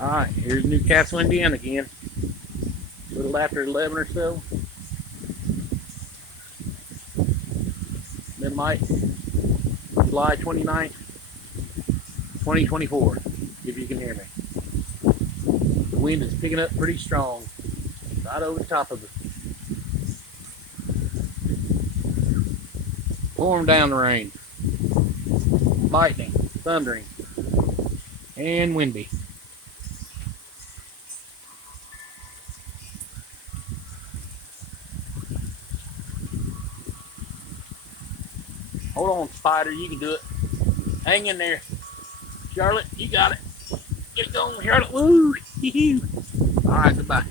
Alright, here's Newcastle, Indiana again. A little after 11 or so. Midnight, July 29th, 2024, if you can hear me. The wind is picking up pretty strong, right over the top of it. Pouring down the rain. Lightning, thundering, and windy. Hold on, Spider, you can do it. Hang in there. Charlotte, you got it. Get it going, Charlotte. Woo! All right, goodbye.